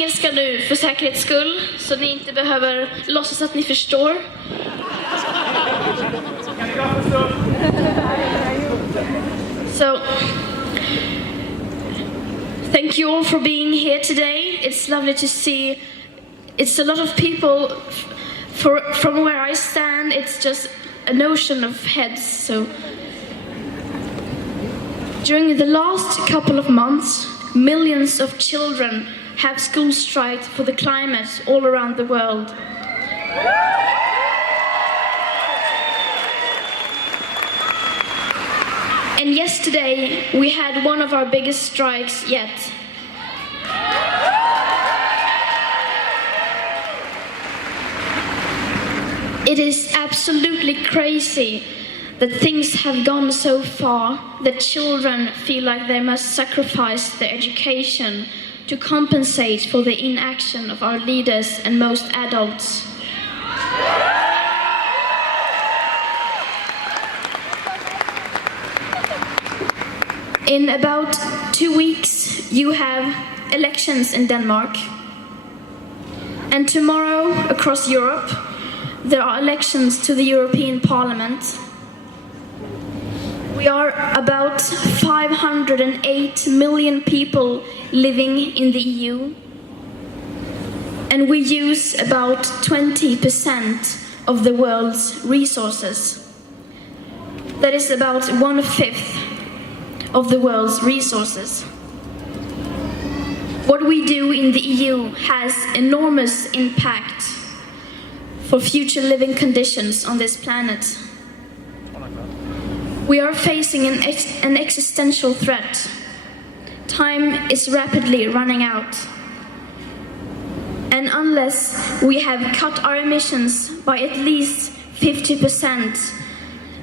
engelska nu för säkerhets skull, så ni inte behöver låtsas att ni förstår. So, thank you all for being here today. It's lovely to see. It's a lot of people. From where I stand, it's just an ocean of heads. So, during the last couple of months, millions of children have school striked for the climate all around the world. And yesterday, we had one of our biggest strikes yet. It is absolutely crazy that things have gone so far that children feel like they must sacrifice their education to compensate for the inaction of our leaders and most adults. In about 2 weeks, you have elections in Denmark. And tomorrow, across Europe, there are elections to the European Parliament. We are about 508 million people living in the EU. And we use about 20% of the world's resources. That is about 1/5 of the world's resources. What we do in the EU has enormous impact for future living conditions on this planet. We are facing an existential threat. Time is rapidly running out. And unless we have cut our emissions by at least 50%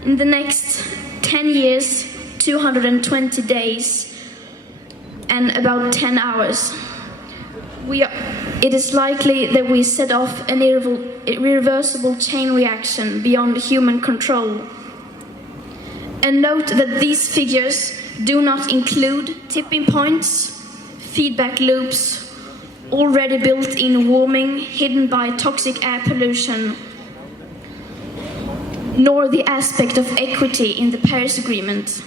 in the next 10 years, 220 days, and about 10 hours, it is likely that we set off an irreversible chain reaction beyond human control. And note that these figures do not include tipping points, feedback loops, already built-in warming hidden by toxic air pollution, nor the aspect of equity in the Paris Agreement.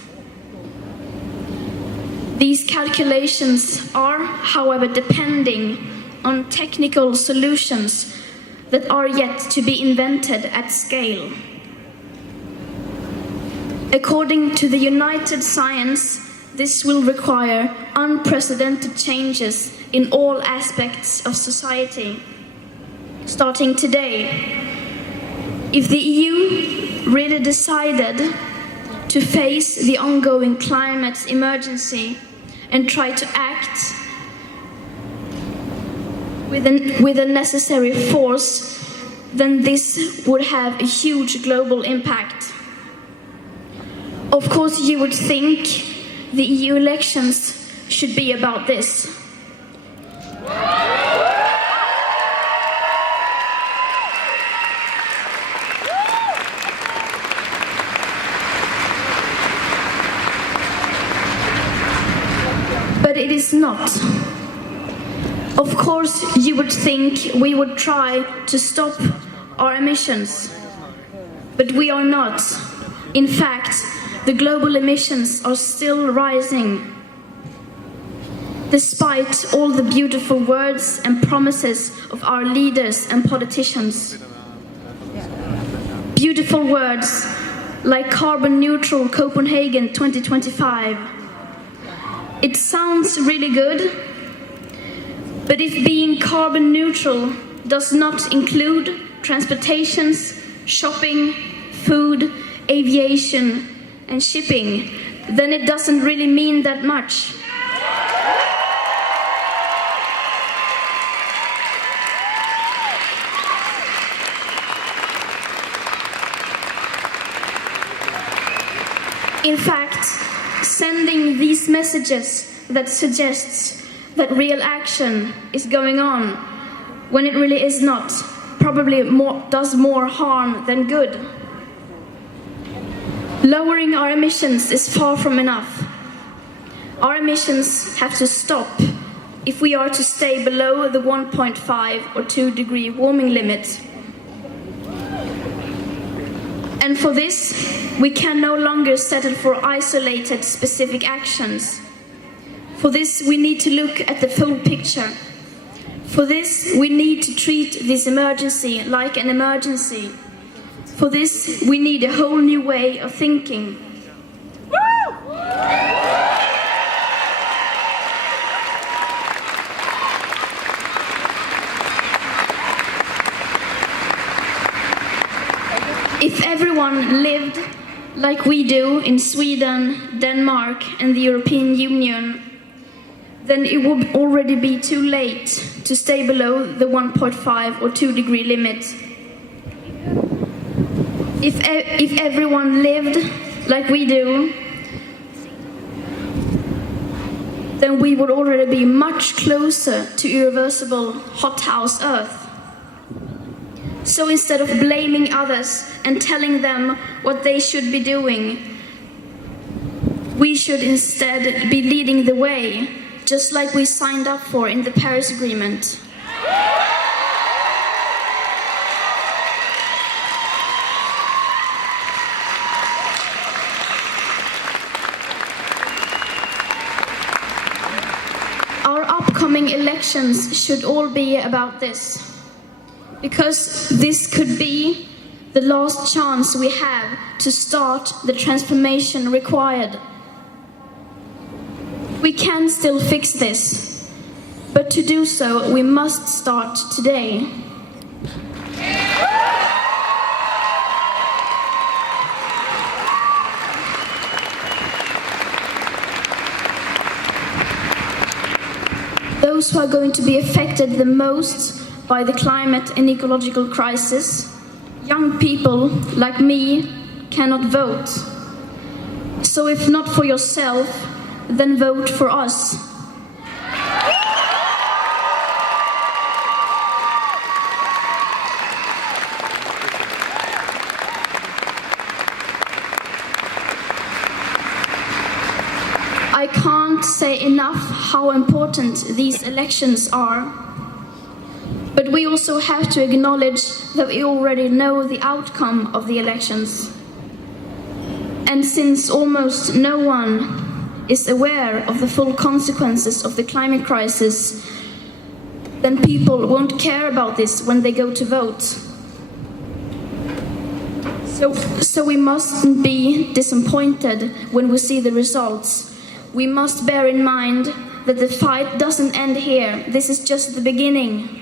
These calculations are, however, depending on technical solutions that are yet to be invented at scale. According to the United Science, this will require unprecedented changes in all aspects of society, starting today. If the EU really decided to face the ongoing climate emergency and try to act with the necessary force, then this would have a huge global impact. Of course, you would think the EU elections should be about this. But it is not. Of course, you would think we would try to stop our emissions. But we are not. In fact, the global emissions are still rising. Despite all the beautiful words and promises of our leaders and politicians. Beautiful words like carbon neutral Copenhagen 2025. It sounds really good, but if being carbon neutral does not include transportations, shopping, food, aviation, and shipping, then it doesn't really mean that much. In fact, sending these messages that suggests that real action is going on when it really is not, probably does more harm than good. Lowering our emissions is far from enough. Our emissions have to stop if we are to stay below the 1.5 or 2 degree warming limit. And for this, we can no longer settle for isolated specific actions. For this, we need to look at the full picture. For this, we need to treat this emergency like an emergency. For this, we need a whole new way of thinking. If everyone lived like we do in Sweden, Denmark, and the European Union, then it would already be too late to stay below the 1.5 or 2 degree limit. If everyone lived like we do, then we would already be much closer to irreversible hothouse Earth. So instead of blaming others and telling them what they should be doing, we should instead be leading the way, just like we signed up for in the Paris Agreement. Our upcoming elections should all be about this. Because this could be the last chance we have to start the transformation required. We can still fix this, but to do so, we must start today. Those who are going to be affected the most by the climate and ecological crisis, young people like me cannot vote. So if not for yourself, then vote for us. I can't say enough how important these elections are. But we also have to acknowledge that we already know the outcome of the elections. And since almost no one is aware of the full consequences of the climate crisis, then people won't care about this when they go to vote. So we mustn't be disappointed when we see the results. We must bear in mind that the fight doesn't end here. This is just the beginning.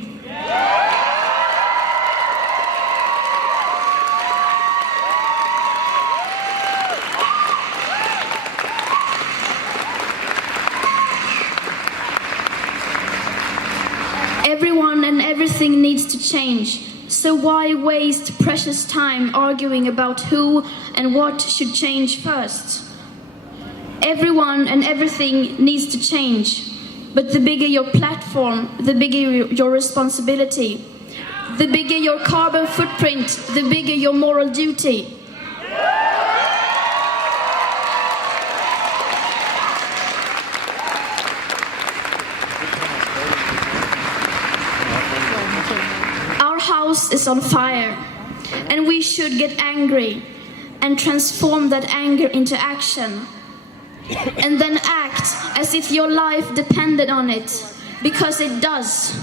Everyone and everything needs to change. So why waste precious time arguing about who and what should change first? Everyone and everything needs to change. But the bigger your platform, the bigger your responsibility. The bigger your carbon footprint, the bigger your moral duty. Our house is on fire, and we should get angry and transform that anger into action. And then act as if your life depended on it, because it does.